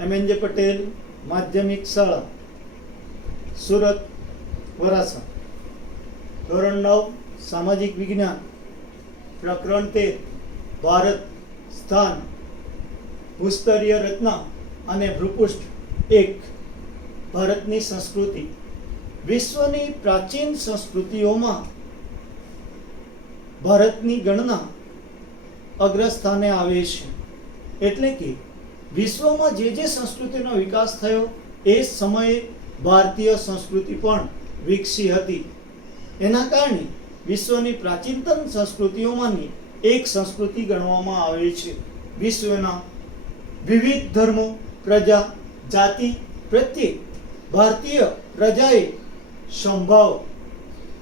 MNJ Patel માધ્યમિક શાળા સુરત વરાછા. ધોરણ 9 સામાજિક વિજ્ઞાન, પ્રકરણ 13 ભારત સ્થાન, ભૂસ્તરીય રચના અને ભૂપૃષ્ઠ 1. ભારતની સંસ્કૃતિ. વિશ્વની પ્રાચીન સંસ્કૃતિઓમાં ભારતની ગણના અગ્રસ્થાને આવે છે. એટલે કે વિશ્વમાં જે સંસ્કૃતિનો વિકાસ થયો એ સમયે ભારતીય સંસ્કૃતિ પણ વિકસી હતી. એના કારણે વિશ્વની પ્રાચીનતમ સંસ્કૃતિઓમાંની એક સંસ્કૃતિ ગણવામાં આવે છે. વિશ્વના વિવિધ ધર્મો, પ્રજા, જાતિ પ્રત્યે ભારતીય પ્રજાએ સંભાવ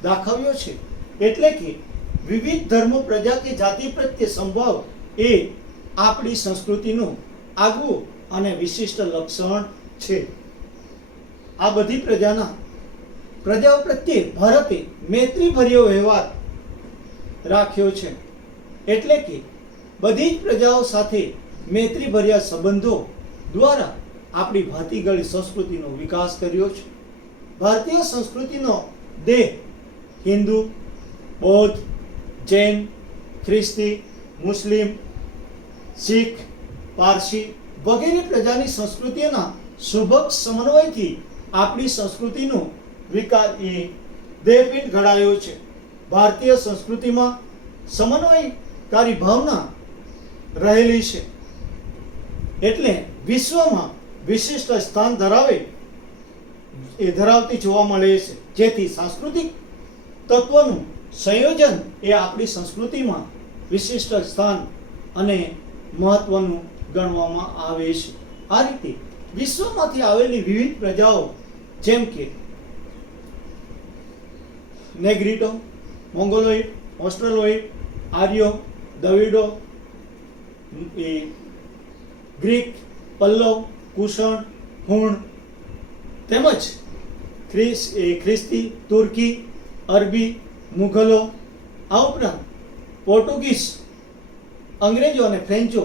દાખવ્યો છે. એટલે કે વિવિધ ધર્મો, પ્રજા કે જાતિ પ્રત્યે સંભાવ એ આપણી સંસ્કૃતિનું આગવું અને વિશિષ્ટ લક્ષણ છે. આ બધી પ્રજાઓ પ્રત્યે ભારતે મૈત્રીભર્યો વ્યવહાર રાખ્યો છે. એટલે કે બધી જ પ્રજાઓ સાથે મૈત્રીભર્યા સંબંધો દ્વારા આપણી ભાતીગળી સંસ્કૃતિનો વિકાસ કર્યો છે. ભારતીય સંસ્કૃતિનો દેહ હિન્દુ, બૌદ્ધ, જૈન, ખ્રિસ્તી, મુસ્લિમ, શીખ, પારસી વગેરે પ્રજાની સંસ્કૃતિના સુભગ સમન્વયથી આપણી સંસ્કૃતિનું વિકાસ એ દેહપીઠ ઘડાયો છે. ભારતીય સંસ્કૃતિમાં સમન્વયકારી ભાવના રહેલી છે. એટલે વિશ્વમાં વિશિષ્ટ સ્થાન ધરાવતી જોવા મળે છે. જેથી સાંસ્કૃતિક તત્વનું સંયોજન એ આપણી સંસ્કૃતિમાં વિશિષ્ટ સ્થાન અને મહત્વનું ગણવામાં આવે છે. આ રીતે વિશ્વમાંથી આવેલી વિવિધ પ્રજાઓ જેમ કે નેગ્રીટો, મોંગોલોઇડ, ઓસ્ટ્રેલોઇડ, આર્યો, દ્રવિડો, ગ્રીક, પલ્લવ, કુષણ, હુણ તેમજ ખ્રિસ્તી, તુર્કી, અરબી, મુઘલો, આ ઉપરાંત પોર્ટુગીઝ, અંગ્રેજો અને ફ્રેન્ચો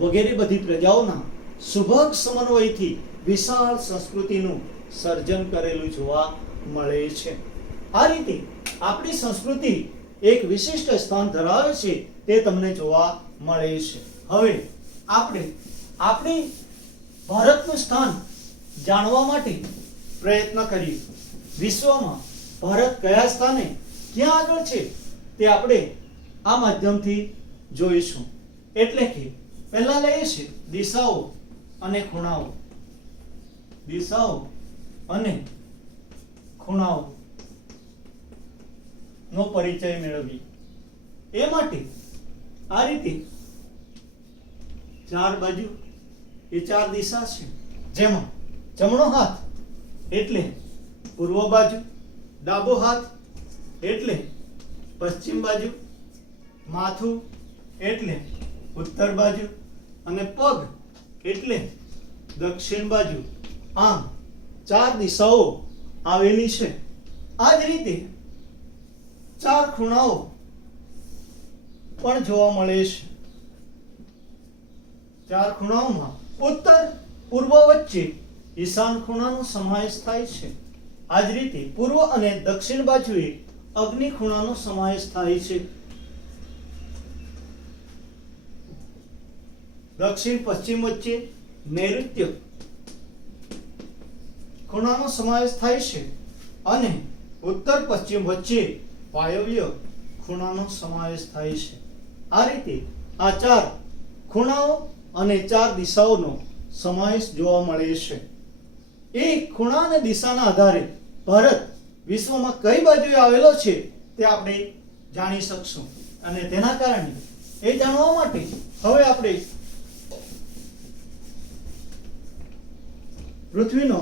વગેરે બધી પ્રજાઓના સુભગ સમન્વયથી વિશાળ સંસ્કૃતિનું સર્જન કરેલું જોવા મળે છે. આ રીતે આપણી સંસ્કૃતિ એક વિશિષ્ટ સ્થાન ધરાવે છે તે તમને જોવા મળે છે. હવે આપણે આપણી ભારતનું સ્થાન જાણવા માટે પ્રયત્ન કરીએ. વિશ્વમાં ભારત કયા સ્થાને ક્યાં આગળ છે તે આપણે આ માધ્યમથી જોઈશું. એટલે કે પહેલા લઈએ છે દિશાઓ અને ખૂણાઓ. દિશાઓ અને ખૂણાઓ નો પરિચય મેળવીએ. એ માટે આ રીતે ચાર બાજુ એ ચાર દિશા છે. જેમાં જમણો હાથ એટલે પૂર્વ બાજુ, ડાબો હાથ એટલે પશ્ચિમ બાજુ, માથું એટલે ઉત્તર બાજુ અને પગ એટલે દક્ષિણ બાજુ. આમ ચાર દિશાઓ આવેલી છે. આ જ રીતે ચાર ખૂણાઓ પણ જોવા મળે છે. ચાર ખૂણાઓમાં ઉત્તર પૂર્વ વચ્ચે ઈશાન ખૂણાનો સમાવેશ થાય છે. આ જ રીતે પૂર્વ અને દક્ષિણ બાજુએ અગ્નિ ખૂણાનો સમાવેશ થાય છે. દક્ષિણ પશ્ચિમ વચ્ચે નૈઋત્ય ખૂણાનો સમાવેશ થાય છે અને ઉત્તર પશ્ચિમ વચ્ચે વાયવ્ય ખૂણાનો સમાવેશ થાય છે. આ રીતે આ ચાર ખૂણાઓ અને ચાર દિશાઓનો સમાવેશ જોવા મળે છે. એ ખૂણા અને દિશાના આધારે ભારત વિશ્વમાં કઈ બાજુએ આવેલો છે તે આપણે જાણી શકશું. અને તેના કારણે એ જાણવા માટે હવે આપણે પૃથ્વીનો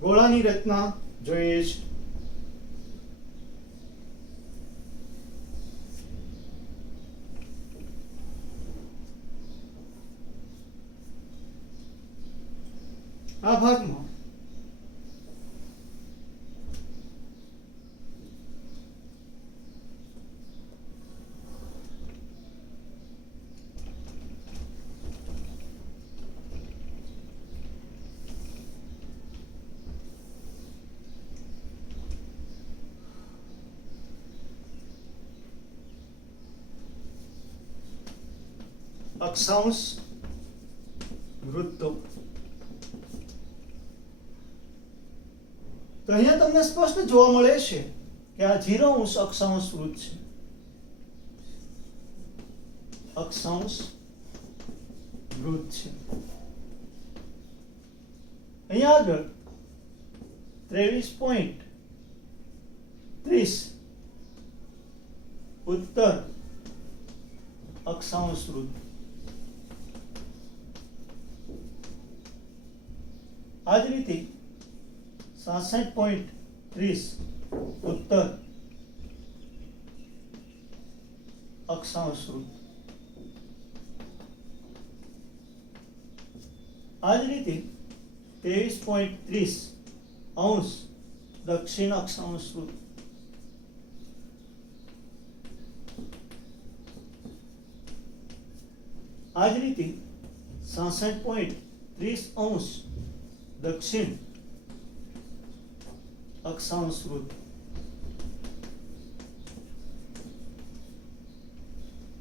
ગોળાની રચના જોઈએ છે. આ ભાગમાં અક્ષાંશ વૃત્તો. તો અહીંયા તમને સ્પષ્ટ જોવા મળે છે કે આ 0 અક્ષાંશ વૃત્ત છે. અક્ષાંશ વૃત્ત છે. અહીંયા આગળ 23.30 ઉત્તર અક્ષાંશ વૃત્ત. આ જ રીતે 66.30 ઉત્તર અક્ષાંશ વૃત્ત. આ જ રીતે 23.30 અંશ દક્ષિણ અક્ષાંશ વૃત્ત. આ જ રીતે 66.30 અંશ દક્ષિણ અક્ષાંશ વૃત્ત.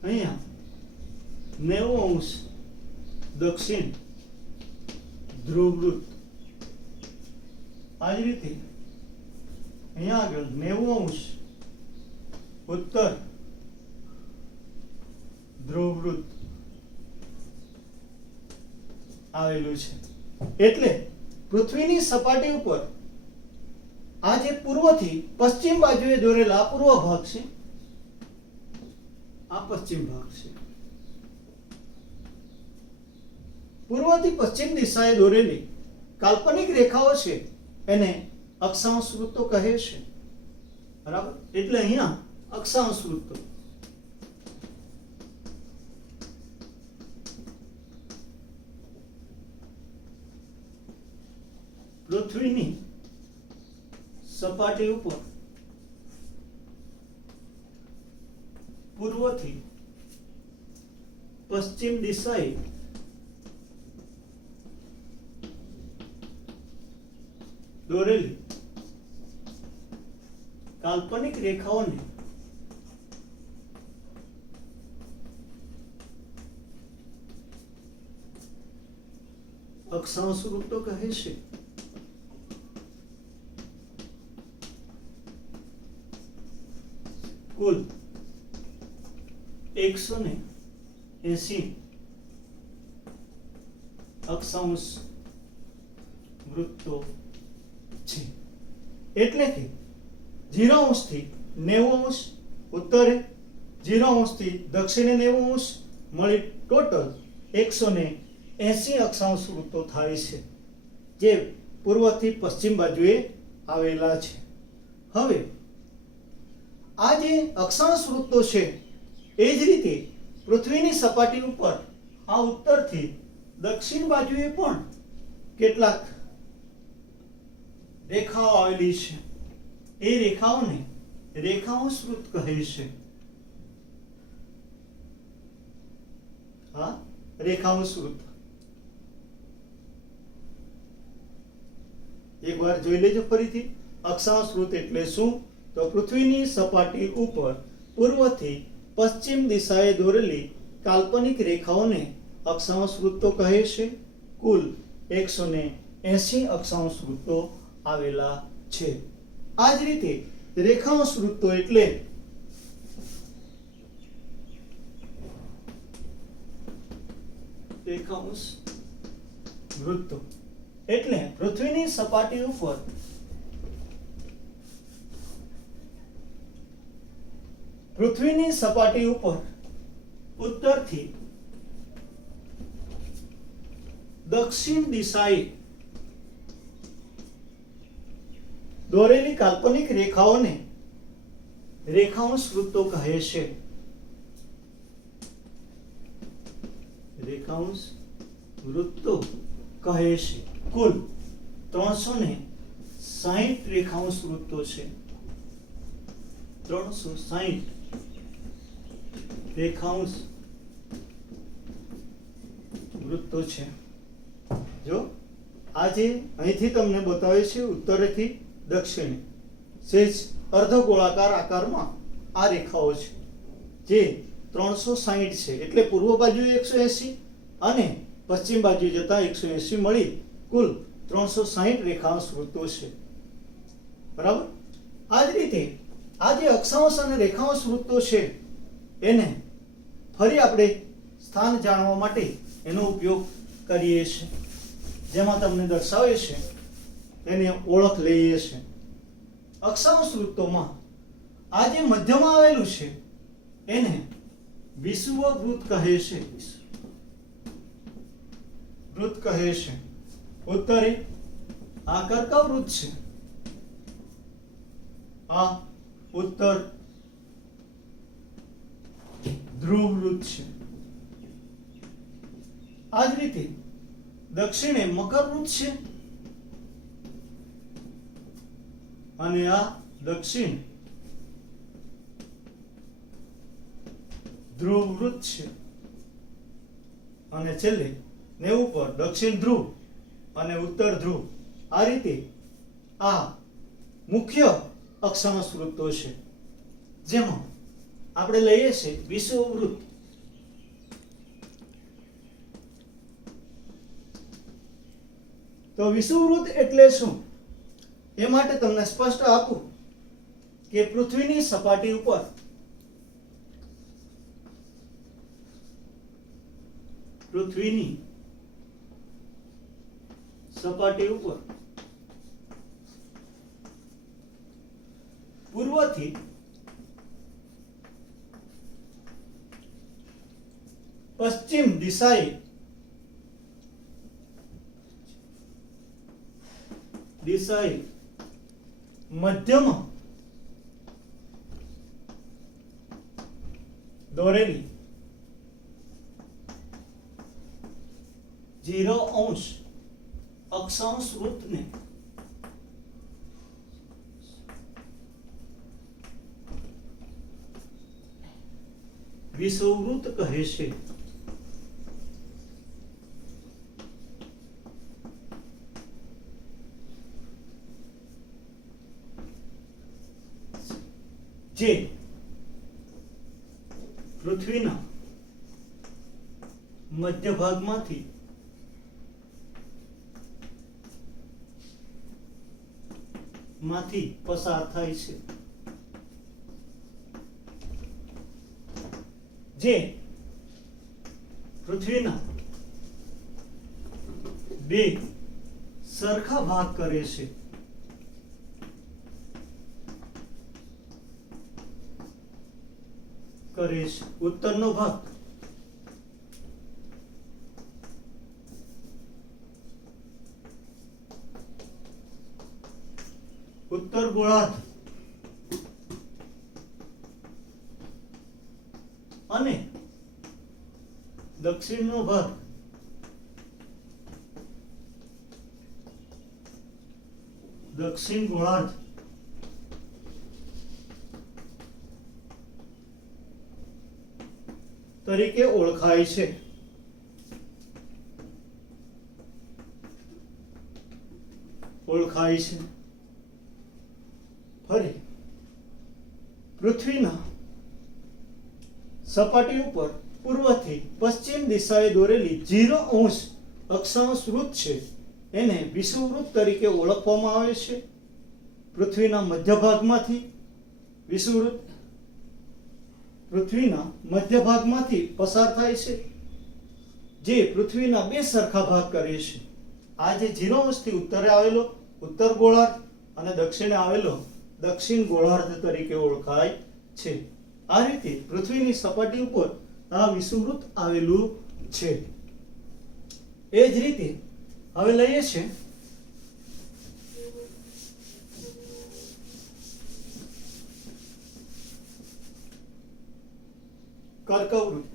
અહીંયા 90 અંશ દક્ષિણ ધ્રુવ વૃત્ત. આ જ રીતે અહીંયા આગળ 90 અંશ ઉત્તર ધ્રુવ વૃત્ત આવેલું છે. એટલે પૃથ્વીની સપાટી ઉપર આ જે પૂર્વથી પશ્ચિમ બાજુએ દોરેલા પૂર્વ ભાગ છે, આ પશ્ચિમ ભાગ છે. પૂર્વથી પશ્ચિમ દિશાએ દોરેલી કાલ્પનિક રેખાઓ છે એને અક્ષાંશ વૃત્તો કહે છે. બરાબર? એટલે અહીંયા અક્ષાંશ વૃત્તો. પૃથ્વીની સપાટી ઉપર પૂર્વથી પશ્ચિમ દિશાએ દોરેલી કાલ્પનિક રેખાઓને અક્ષાંશ વૃત્તો કહે છે. કુલ 180 અક્ષાંશ વૃત્તો છે. એટલે કે 0 અંશથી 90 અંશ ઉત્તરે, 0 અંશથી દક્ષિણે 90 અંશ મળી ટોટલ 180 અક્ષાંશ વૃત્તો થાય છે, જે પૂર્વથી પશ્ચિમ બાજુએ આવેલા છે. હવે આ જે અક્ષાંશ વૃત્તો છે એ જ રીતે પૃથ્વીની સપાટી ઉપર આ ઉત્તરથી દક્ષિણ બાજુએ પણ કેટલાક રેખાઓ આવેલી છે. એ રેખાઓને રેખાંશ વૃત્ત કહે છે. હા, રેખાંશ વૃત્ત. એકવાર જોઈ લેજો ફરીથી. અક્ષાંશ વૃત્ત એટલે શું? તો પૃથ્વીની સપાટી ઉપર પૂર્વથી પશ્ચિમ દિશાએ દોરેલી કાલ્પનિક રેખાઓને અક્ષાંશ વૃત્તો કહે છે. કુલ 180 અક્ષાંશ વૃત્તો આવેલા છે. આ જ રીતે રેખાંશ વૃત્તો એટલે રેખાંશ વૃત્તો એટલે પૃથ્વીની સપાટી ઉપર ઉત્તરથી દક્ષિણ દિશાએ દોરેલી કાલ્પનિક રેખાઓને રેખાંશ વૃત્તો કહે છે. રેખાંશ વૃત્તો કહે છે. કુલ 360 રેખાંશ વૃત્તો છે. 360 રેખાંશ વૃત્તો છે. જો આજે અહીંથી તમને બતાવે છે ઉત્તરેથી દક્ષિણે સહેજ અર્ધગોળાકાર આકારમાં આ રેખાઓ છે, જે 360 છે, એટલે પૂર્વ બાજુ 180 અને પશ્ચિમ બાજુ જતા 180 મળી કુલ 360 રેખાંશ વૃત્તો છે. બરાબર. આ જ રીતે આ જે અક્ષાંશ અને રેખાંશ વૃત્તો છે એને ફરી આપણે સ્થાન જાણવા માટે એનો ઉપયોગ કરીએ છીએ. જેમાં તમને દર્શાવે છે એની ઓળખ લઈએ છીએ. અક્ષાંશ વૃત્તોમાં આ જે મધ્યમાં આવેલું છે એને વિષુવવૃત્ત કહે છે. વૃત્ત કહે છે. ઉત્તરે આ કર્કવૃત્ત છે. આ ઉત્તર ધ્રુવવૃત્ત છે. આ જ રીતે દક્ષિણે મકરવૃત્ત છે અને આ દક્ષિણ ધ્રુવવૃત્ત છે. અને છેલ્લે 90 પર દક્ષિણ ધ્રુવ અને ઉત્તર ધ્રુવ. આ રીતે આ મુખ્ય અક્ષાંશ વૃત્તો છે, જેમાં આપણે લઈએ છીએ વિષુવવૃત્ત. તો વિષુવવૃત્ત એટલે શું એ માટે તમને સ્પષ્ટ આપું કે પૃથ્વીની સપાટી ઉપર પૂર્વથી પશ્ચિમ દિશાએ મધ્યમાં દોરેલી 0° અક્ષાંશ વૃત્તને વિષુવવૃત્ત કહે છે. જે પૃથ્વીના મધ્ય ભાગમાંથી પસાર થાય છે. જે પૃથ્વીના બે સરખા ભાગ કરે છે. ઉત્તરનો ભાગ ઉત્તર ગોળાર્ધ અને દક્ષિણનો ભાગ દક્ષિણ ગોળાર્ધ તરીકે ઓળખાય છે. ફરી પૃથ્વીના સપાટી ઉપર પૂર્વથી પશ્ચિમ દિશાએ દોરેલી 0° અક્ષાંશ વૃત્ત છે એને વિષુવવૃત્ત તરીકે ઓળખવામાં આવે છે. પૃથ્વીના મધ્ય ભાગમાંથી વિષુવવૃત્ત પૃથ્વીના મધ્ય ભાગમાંથી પસાર થાય છે, જે પૃથ્વીના બે સરખા ભાગ કરે છે. આ જે 0° થી ઉત્તરે આવેલો ઉત્તર ગોળાર્ધ અને દક્ષિણે આવેલો દક્ષિણ ગોળાર્ધ તરીકે ઓળખાય છે. આ રીતે પૃથ્વીની સપાટી ઉપર આ વિષુવવૃત્ત આવેલું છે. એ જ રીતે હવે લઈએ છે કર્કવૃત્ત.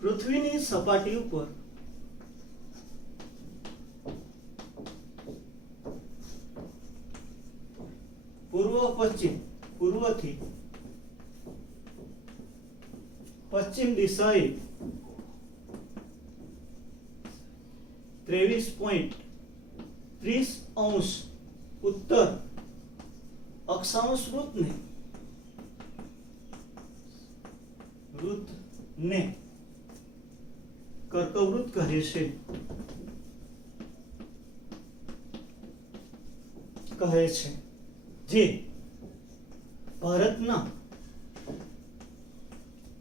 પૃથ્વીની સપાટી ઉપર પૂર્વથી પશ્ચિમ દિશાએ 23.30° ઉત્તર અક્ષાંશ વૃત્તને કર્કવૃત્ત કહે છે જે ભારતના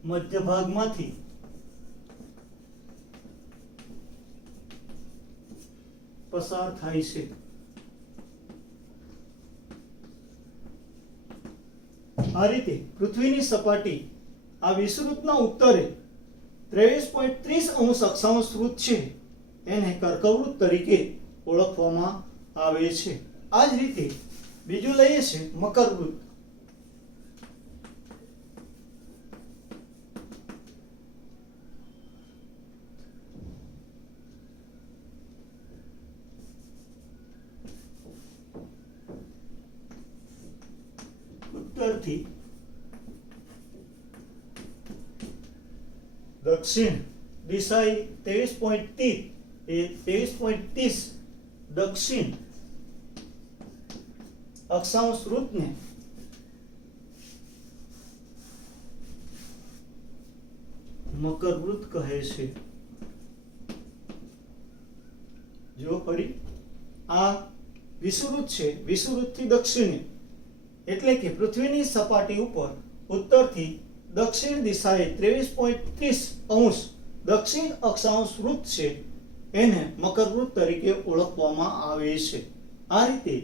મધ્ય ભાગમાંથી પસાર થાય છે. આ રીતે પૃથ્વીની સપાટી આ વિષુવવૃત્તના ઉત્તરે 23.30 અક્ષાંશ વૃત્ત છે એને કર્કવૃત્ત તરીકે ઓળખવામાં આવે છે. આ જ રીતે બીજું લઈએ છે મકરવૃત્ત. ઉત્તરથી દક્ષિણ દિશાએ 23.30 દક્ષિણ અક્ષાંશ વૃત્તને મકરવૃત્ત કહે છે. જો ફરી આ વિષુવવૃત્ત છે, વિષુવવૃત્તથી દક્ષિણે એટલે કે પૃથ્વીની સપાટી ઉપર ઉત્તરથી દક્ષિણ દિશાએ 23.30 દક્ષિણ અક્ષાંશ વૃત્ત છે એને મકરવૃત્ત તરીકે ઓળખવામાં આવે છે. આ રીતે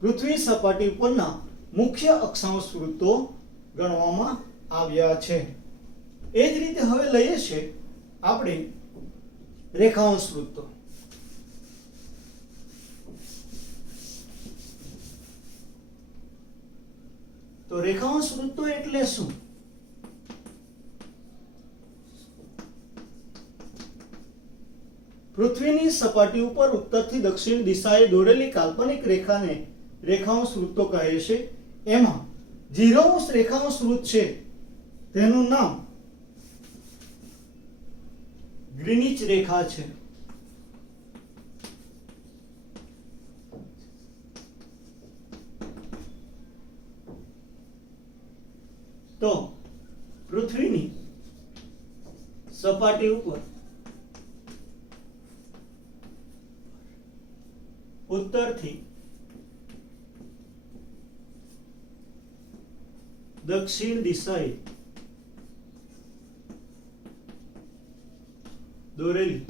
પૃથ્વી સપાટી ઉપરના મુખ્ય અક્ષાંશ વૃત્તો ગણવામાં આવ્યા છે. એ જ રીતે હવે લઈએ છે આપણે રેખાંશ વૃત્તો. તો રેખાંશ વૃત્તો એટલે શું? પૃથ્વીની સપાટી ઉપર ઉત્તરથી દક્ષિણ દિશાએ દોરેલી કાલ્પનિક રેખાને રેખાંશ વૃત્તો કહે છે. એમાં 0 રેખાંશ વૃત્ત છે તેનું નામ ગ્રીનિચ રેખા છે. તો પૃથ્વીની સપાટી ઉપર ઉત્તરથી દક્ષિણ દિશાએ દોરેલી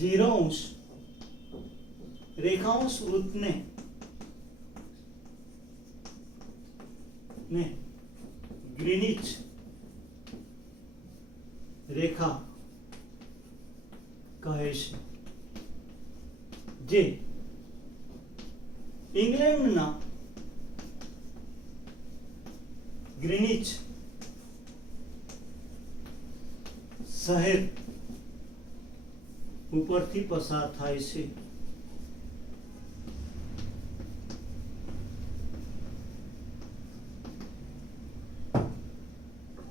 0 રેખાંશ વૃત્તને ગ્રીનિચ રેખા કહે છે. જે ઇંગ્લેન્ડના ગ્રીનિચ શહેર ઉપરથી પસાર થાય છે.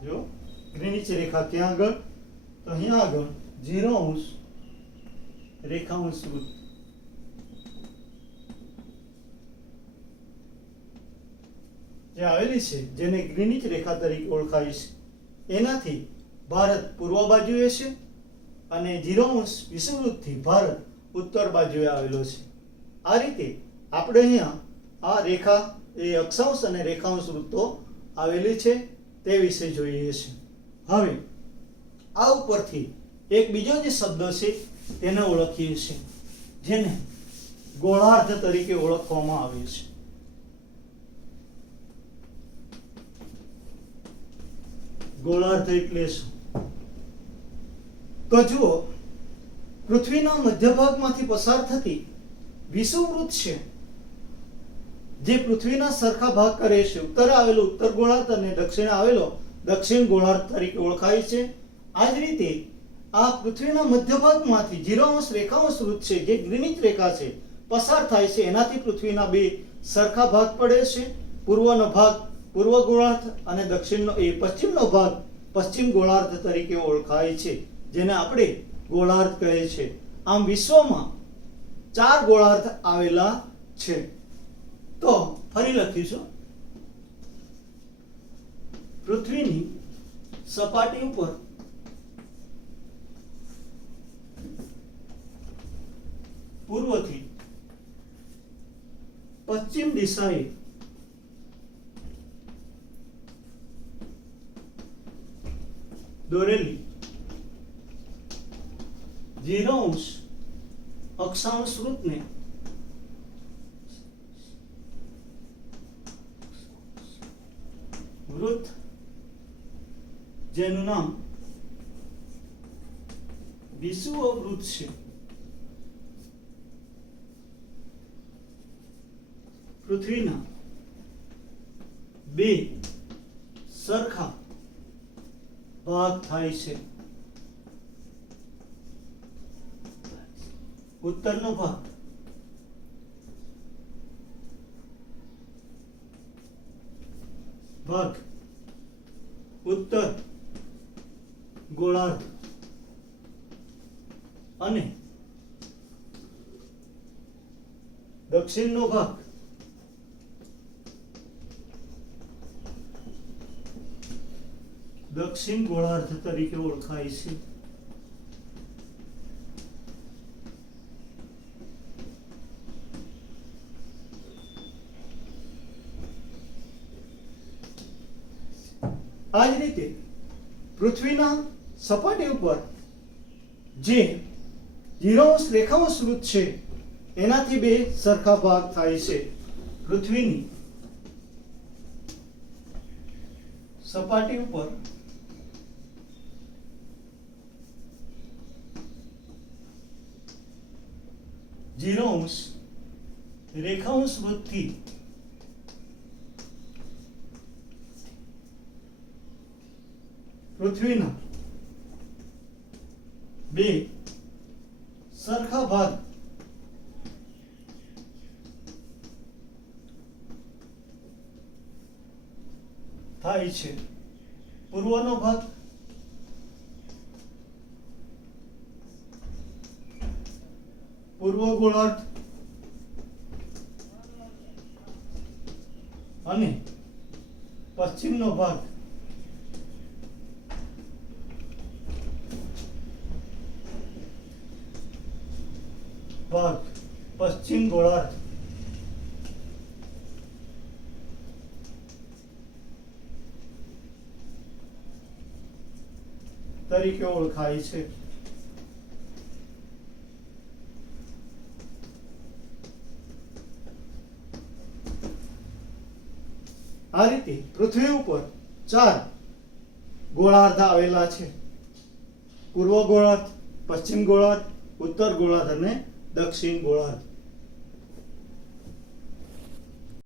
જો ગ્રીનિચ રેખા ક્યાં આગળ? તો અહીંયા આગળ 0 રેખાંશ વૃત્ત જે આવેલી છે જેને ગ્રીનિચ રેખા તરીકે ઓળખાય છે. એનાથી ભારત પૂર્વ બાજુએ છે અને 0 વિષુવવૃત્તથી ભારત ઉત્તર બાજુએ આવેલો છે. આ રીતે આપણે અહીંયા આ રેખા એ અક્ષાંશ અને રેખાંશ વૃત્તો આવેલી છે તે વિશે જોઈએ છે. હવે આ ઉપરથી એક બીજો જે શબ્દ છે તેને ઓળખીએ છીએ જેને ગોળાર્ધ તરીકે ઓળખવામાં આવે છે. ગોળાર્ધ એટલે શું? તો જુઓ, પૃથ્વીના મધ્ય ભાગમાંથી પસાર થતી વિષુવવૃત્ત છે જે પૃથ્વીના સરખા ભાગ કરે છે. ઉત્તરે આવેલો ઉત્તર ગોળાર્ધ અને દક્ષિણે આવેલો દક્ષિણ ગોળાર્ધ તરીકે ઓળખાય છે. આ જ રીતે આ પૃથ્વીના મધ્ય ભાગમાંથી 0 રેખાંશ વૃત્ત છે જે ગ્રીનિચ રેખા છે પસાર થાય છે. એનાથી પૃથ્વીના બે સરખા ભાગ પડે છે. પૂર્વનો ભાગ પૂર્વ ગોળાર્ધ અને દક્ષિણનો એ પશ્ચિમનો ભાગ પશ્ચિમ ગોળાર્ધ તરીકે ઓળખાય છે જેને આપણે ગોળાર્ધ કહે છે. આમ વિશ્વમાં 4 ગોળાર્ધ આવેલા છે. તો ફરી લખીશું, પૃથ્વીની સપાટી ઉપર પૂર્વથી પશ્ચિમ દિશાએ દોરેલી 0° અક્ષાંશ વૃત્તને વૃત્ત જેનું નામ વિષુવવૃત્ત છે, પૃથ્વીના બે સરખા ભાગ થાય છે. ઉત્તરનો ભાગ ઉત્તર ગોળાર્ધ અને દક્ષિણનો ભાગ દક્ષિણ ગોળાર્ધ તરીકે ઓળખાય છે. આ જ રીતે પૃથ્વીના સપાટી ઉપર જે 0° રેખાંશ વૃત્ત છે એનાથી બે સરખા ભાગ થાય છે. પૃથ્વીની સપાટી ઉપર ઝીરોઅંશ રેખાંશ વૃત્તથી પૃથ્વીના બે સરખા ભાગ થાય છે. પૂર્વનો ભાગ પૂર્વ ગોળાર્ધ અને પશ્ચિમનો ભાગ પશ્ચિમ ગોળાર્ધ તરીકે ઓળખાય છે. આ રીતે પૃથ્વી ઉપર 4 ગોળાર્ધ આવેલા છે, પૂર્વ ગોળાર્ધ, પશ્ચિમ ગોળાર્ધ, ઉત્તર ગોળાર્ધ અને દક્ષિણ ગોળાર્ધ.